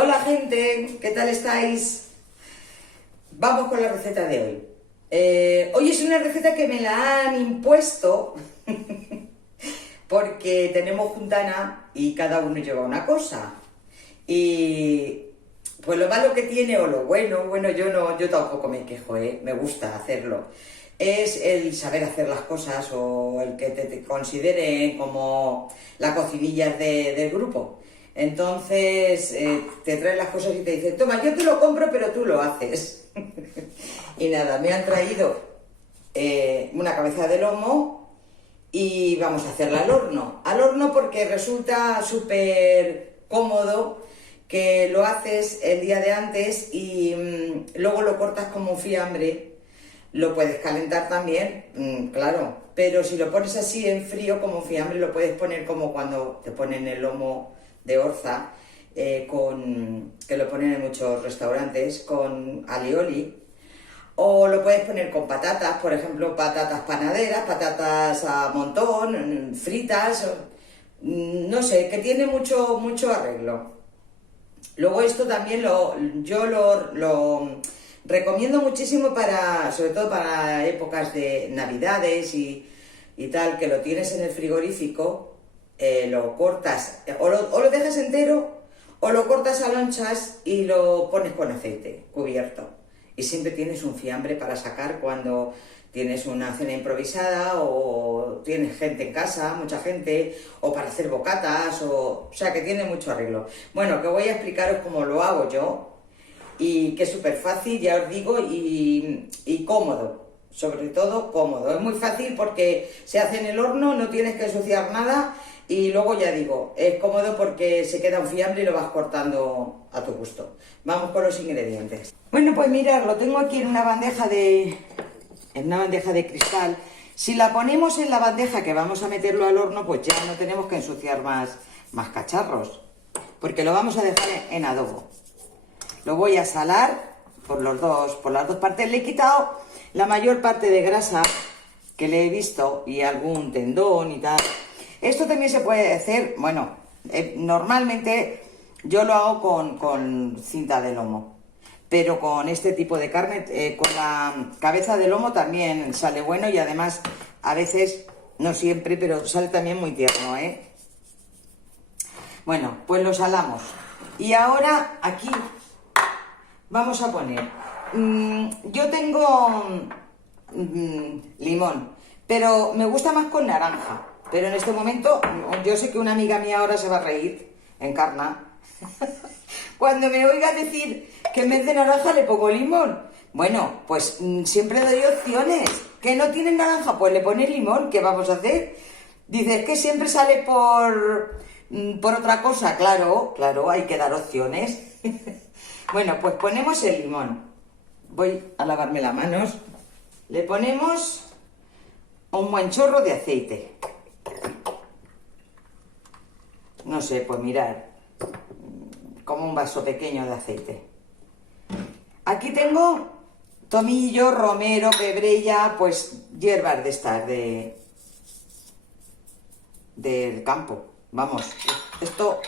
Hola gente, ¿qué tal estáis? Vamos con la receta de hoy. Hoy es una receta que me la han impuesto porque tenemos juntana y cada uno lleva una cosa. Y pues lo malo que tiene, o lo bueno, yo tampoco me quejo, me gusta hacerlo. Es el saber hacer las cosas o el que te consideren como la cocinilla del grupo. Entonces te traen las cosas y te dicen, toma, yo te lo compro, pero tú lo haces. Y nada, me han traído una cabeza de lomo y vamos a hacerla al horno. Al horno porque resulta súper cómodo, que lo haces el día de antes y luego lo cortas como un fiambre. Lo puedes calentar también, claro, pero si lo pones así en frío como fiambre, lo puedes poner como cuando te ponen el lomo de orza, que lo ponen en muchos restaurantes, con alioli, o lo puedes poner con patatas, por ejemplo, patatas panaderas, patatas a montón, fritas, no sé, que tiene mucho arreglo. Luego esto también yo lo recomiendo muchísimo sobre todo para épocas de Navidades y tal, que lo tienes en el frigorífico, lo cortas, o lo dejas entero, o lo cortas a lonchas y lo pones con aceite cubierto. Y siempre tienes un fiambre para sacar cuando tienes una cena improvisada o tienes gente en casa, mucha gente, o para hacer bocatas, o sea que tiene mucho arreglo. Bueno, que voy a explicaros cómo lo hago yo y que es súper fácil, ya os digo, y cómodo, sobre todo cómodo. Es muy fácil porque se hace en el horno, no tienes que ensuciar nada y luego ya digo, es cómodo porque se queda un fiambre y lo vas cortando a tu gusto. Vamos con los ingredientes. Bueno, pues mirad, lo tengo aquí en una bandeja de cristal. Si la ponemos en la bandeja que vamos a meterlo al horno, pues ya no tenemos que ensuciar más cacharros, porque lo vamos a dejar en adobo. Lo voy a salar por las dos partes. Le he quitado la mayor parte de grasa que le he visto y algún tendón y tal. Esto también se puede hacer, bueno, normalmente yo lo hago con cinta de lomo, pero con este tipo de carne, con la cabeza de lomo también sale bueno y además a veces, no siempre, pero sale también muy tierno, Bueno, pues lo salamos. Y ahora aquí vamos a poner, yo tengo limón, pero me gusta más con naranja. Pero en este momento, yo sé que una amiga mía ahora se va a reír, Encarna, cuando me oiga decir que en vez de naranja le pongo limón. Bueno, pues siempre doy opciones. ¿Que no tienen naranja? Pues le pones limón. ¿Qué vamos a hacer? Dices que siempre sale por otra cosa. Claro, hay que dar opciones. Bueno, pues ponemos el limón. Voy a lavarme las manos. Le ponemos un buen chorro de aceite. No sé, pues mirad, como un vaso pequeño de aceite. Aquí tengo tomillo, romero, pebrella, pues hierbas de estas del campo. Vamos, esto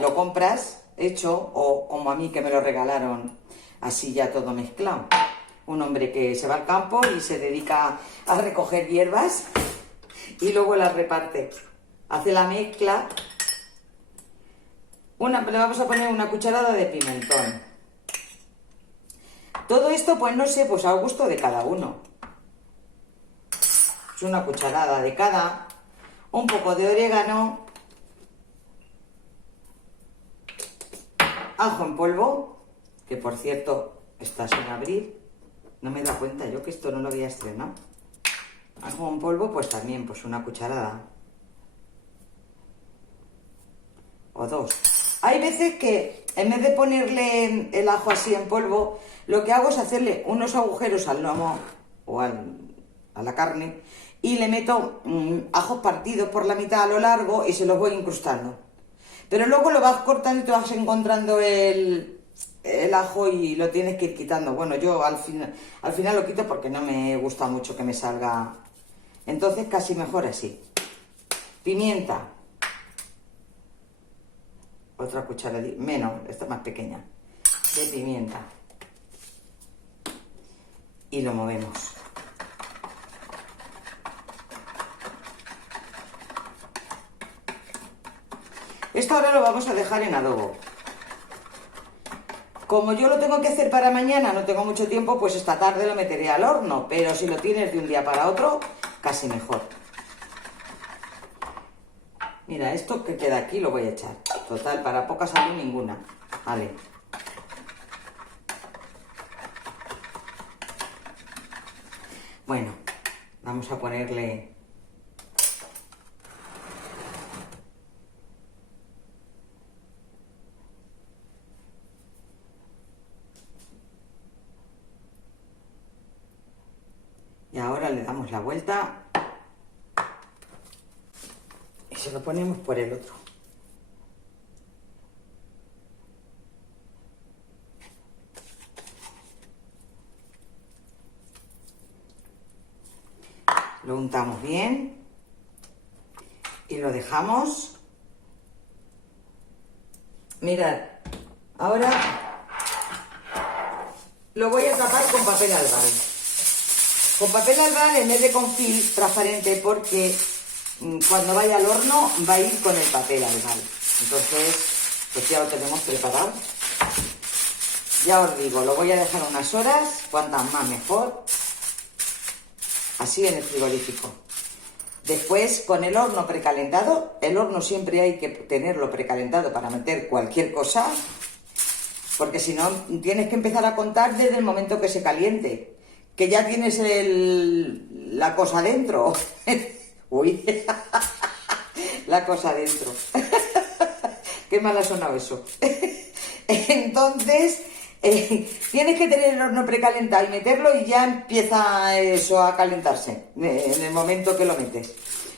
lo compras hecho o como a mí que me lo regalaron así ya todo mezclado. Un hombre que se va al campo y se dedica a recoger hierbas y luego las reparte. Hace la mezcla. Le vamos a poner una cucharada de pimentón. Todo esto, pues no sé, pues a gusto de cada uno. Es una cucharada de cada. Un poco de orégano. Ajo en polvo, que por cierto está sin abrir. No me da cuenta yo que esto no lo había estrenado. Ajo en polvo, pues también, pues una cucharada. O dos. Hay veces que en vez de ponerle el ajo así en polvo, lo que hago es hacerle unos agujeros al lomo o a la carne y le meto ajos partidos por la mitad a lo largo y se los voy incrustando. Pero luego lo vas cortando y te vas encontrando el ajo y lo tienes que ir quitando. Bueno, yo al final lo quito porque no me gusta mucho que me salga. Entonces casi mejor así. Pimienta. otra cucharadita, menos, esta más pequeña, de pimienta. Y lo movemos. Esto ahora lo vamos a dejar en adobo. Como yo lo tengo que hacer para mañana, no tengo mucho tiempo, pues esta tarde lo meteré al horno, pero si lo tienes de un día para otro, casi mejor. Mira, esto que queda aquí lo voy a echar. Total, para poca salud ninguna. Vale. Bueno, vamos a ponerle... Y ahora le damos la vuelta y se lo ponemos por el otro. Lo untamos bien y lo dejamos. Mirad, ahora lo voy a tapar con papel albal. Con papel albal en vez de con film transparente, porque cuando vaya al horno va a ir con el papel albal. Entonces, pues ya lo tenemos preparado. Ya os digo, lo voy a dejar unas horas, cuantas más mejor. Así en el frigorífico. Después, con el horno precalentado, el horno siempre hay que tenerlo precalentado para meter cualquier cosa, porque si no, tienes que empezar a contar desde el momento que se caliente, que ya tienes la cosa dentro. Uy, la cosa dentro. Qué mal ha sonado eso. Entonces... tienes que tener el horno precalentado y meterlo y ya empieza eso a calentarse en el momento que lo metes.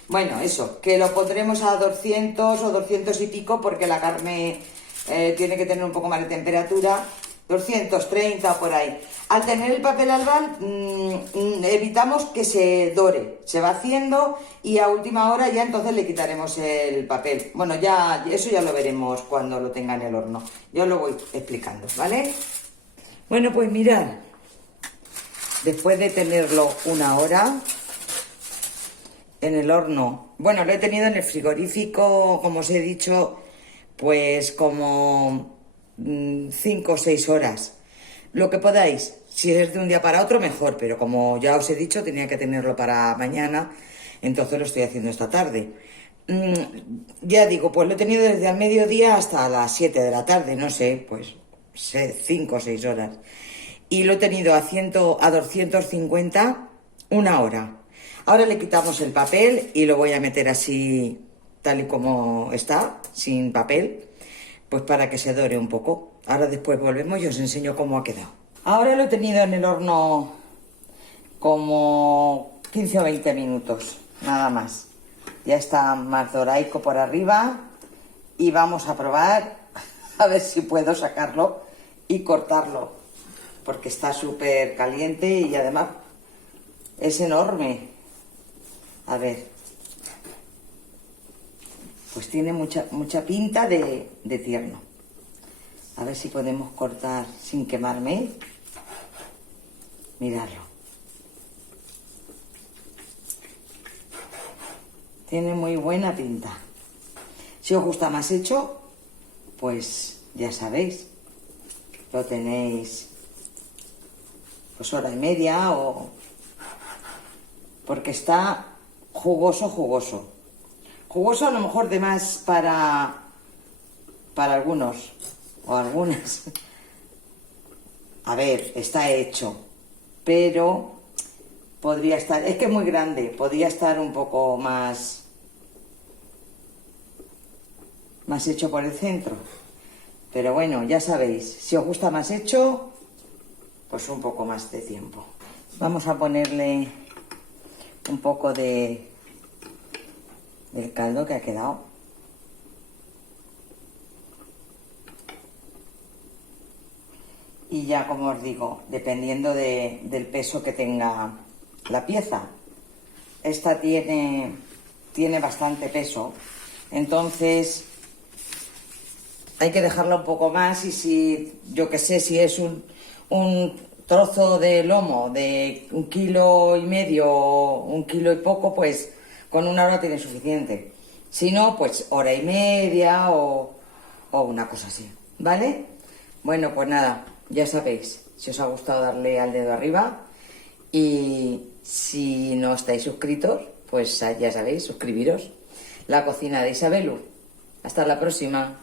Bueno, eso, que lo pondremos a 200 o 200 y pico porque la carne tiene que tener un poco más de temperatura, 230 por ahí. Al tener el papel albal evitamos que se dore, se va haciendo y a última hora ya entonces le quitaremos el papel. Bueno, ya eso ya lo veremos cuando lo tenga en el horno. Yo lo voy explicando, ¿vale? Bueno, pues mirad, después de tenerlo una hora en el horno, bueno, lo he tenido en el frigorífico, como os he dicho, pues como 5 o 6 horas. Lo que podáis, si es de un día para otro, mejor, pero como ya os he dicho, tenía que tenerlo para mañana, entonces lo estoy haciendo esta tarde. Ya digo, pues lo he tenido desde el mediodía hasta las 7 de la tarde, no sé, pues 5 o 6 horas. Y lo he tenido a 250 una hora. Ahora le quitamos el papel y lo voy a meter así, tal y como está, sin papel, pues para que se dore un poco. Ahora después volvemos y os enseño cómo ha quedado. Ahora lo he tenido en el horno como 15 o 20 minutos, nada más. Ya está más doraico por arriba y vamos a probar a ver si puedo sacarlo y cortarlo, porque está súper caliente y además es enorme. A ver, pues tiene mucha pinta de tierno. A ver si podemos cortar sin quemarme. Miradlo. Tiene muy buena pinta. Si os gusta más hecho, pues ya sabéis, lo tenéis pues hora y media o... porque está jugoso. Jugoso a lo mejor de más para algunos o algunas. A ver, está hecho, pero podría estar, es que es muy grande, podría estar un poco más hecho por el centro. Pero bueno, ya sabéis, si os gusta más hecho, pues un poco más de tiempo. Vamos a ponerle un poco del caldo que ha quedado. Y ya, como os digo, dependiendo del peso que tenga la pieza. Esta tiene bastante peso, entonces hay que dejarla un poco más, y si, yo qué sé, si es un trozo de lomo de 1,5 kilos o 1 kilo y poco, pues con 1 hora tiene suficiente. Si no, pues 1 hora y media o una cosa así, ¿vale? Bueno, pues nada, ya sabéis, si os ha gustado darle al dedo arriba, y si no estáis suscritos, pues ya sabéis, suscribiros. La cocina de Isabelu. Hasta la próxima.